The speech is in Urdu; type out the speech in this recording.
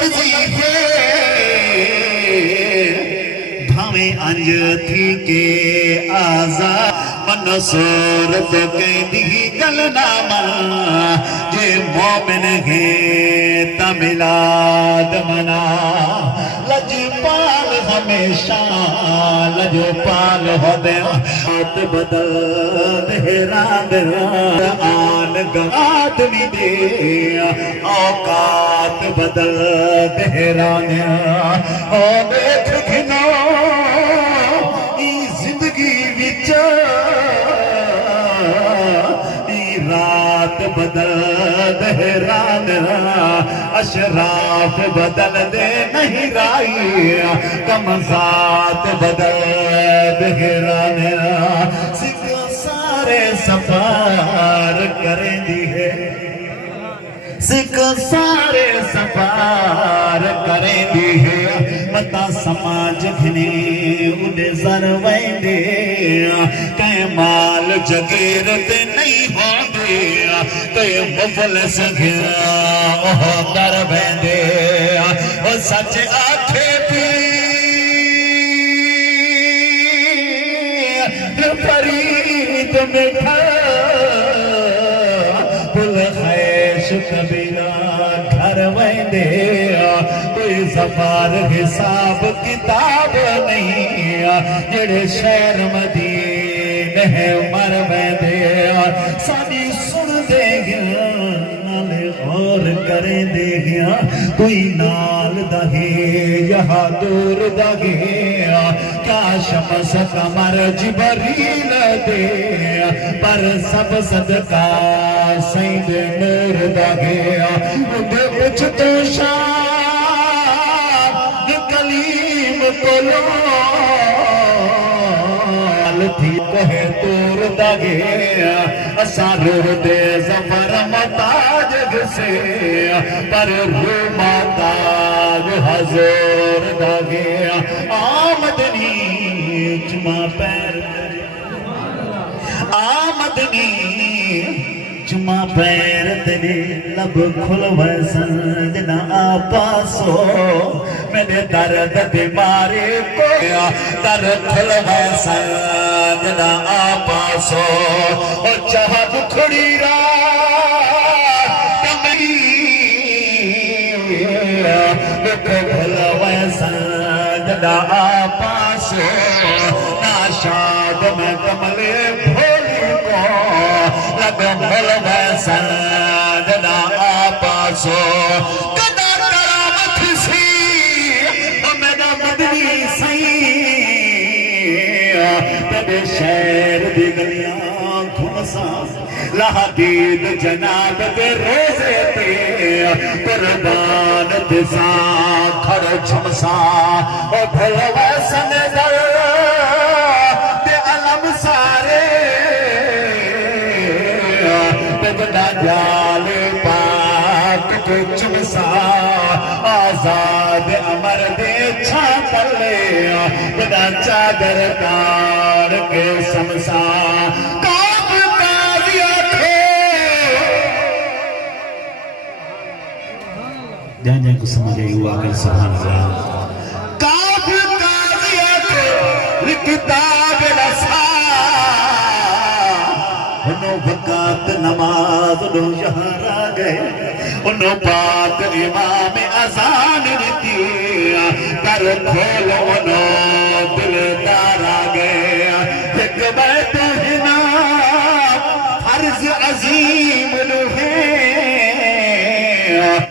مرضی ہے بھاویں انج تھی کے آزاد منصور تو کہندی گل نہ من جے مومن ہے تا میلاد منا لجپال ہمیشہ لجپال ہو دے ہاتھ بدل دہران آن آدمی دے اوقات بدل دہران او دیکھ گھنو ای زندگی وچ ای رات بدل دہران اشراف بدل دے نہیں رائی کمزات بدل دہران سکھ سارے سفار کریں دی ہے سکھ سارے سفار کریں دی ہے متا سماج گھنے اُڈے زر ویندے کہیں مال جگیر تے نہیں ہوندے کہیں مفلس گھرا اوہ در ویندے وہ سچ آکھے پیر فرید مٹھا پل خیش قبیلہ گھر ویندے کوئی سفار حساب کتاب نہیں جڑے شہر مدینے مر ویندے سانی سن دے گیا نالے غور کریں دے گیا کوئی نال دہے یہاں دور دہے کیا شمس قمر جبریل دے پر سب صدقہ سید نور دہے مجھے کچھ تو شاہ کلیم کلو تھی کوہ دور دگے اساں روح دے زفر متاج گسے پر روح متاج حضور دگے آمدنی چما پیر آمدنی چما پیر تیرے لب کھلوے سنجنا آپاسو میرے درد بیماری کو در کھلوے سنجنا آپاسو اور چاہا دکھڑی رات کمی کھلوے سنجنا آپاسو ناشاد میں کملے بھولی کو لگ ملوے سنجنا آپاسو کدا کرامت سی میرا مدنی سی تیرے شہر دی گلیاں گھمسا لحدید جناب دے روزے تے قربان دسا کھڑ جھمسا او بھلوے سنجنا تے علم سارے بدا جال پاک کو چمسا آزاد امر دے چھا پلے بدا چادر کار کے سمسا کعب قاضی آکھے جہاں جہاں کو سمجھے ہوا کہ سبحان اللہ کعب قاضی آکھے لکتاب رسا انہوں وقت نماز انہوں یہاں را گئے انہوں پاک امام اذان دیتی در کھولو انہوں دلدار آ گئے ایک بیت ہنا فرض عظیم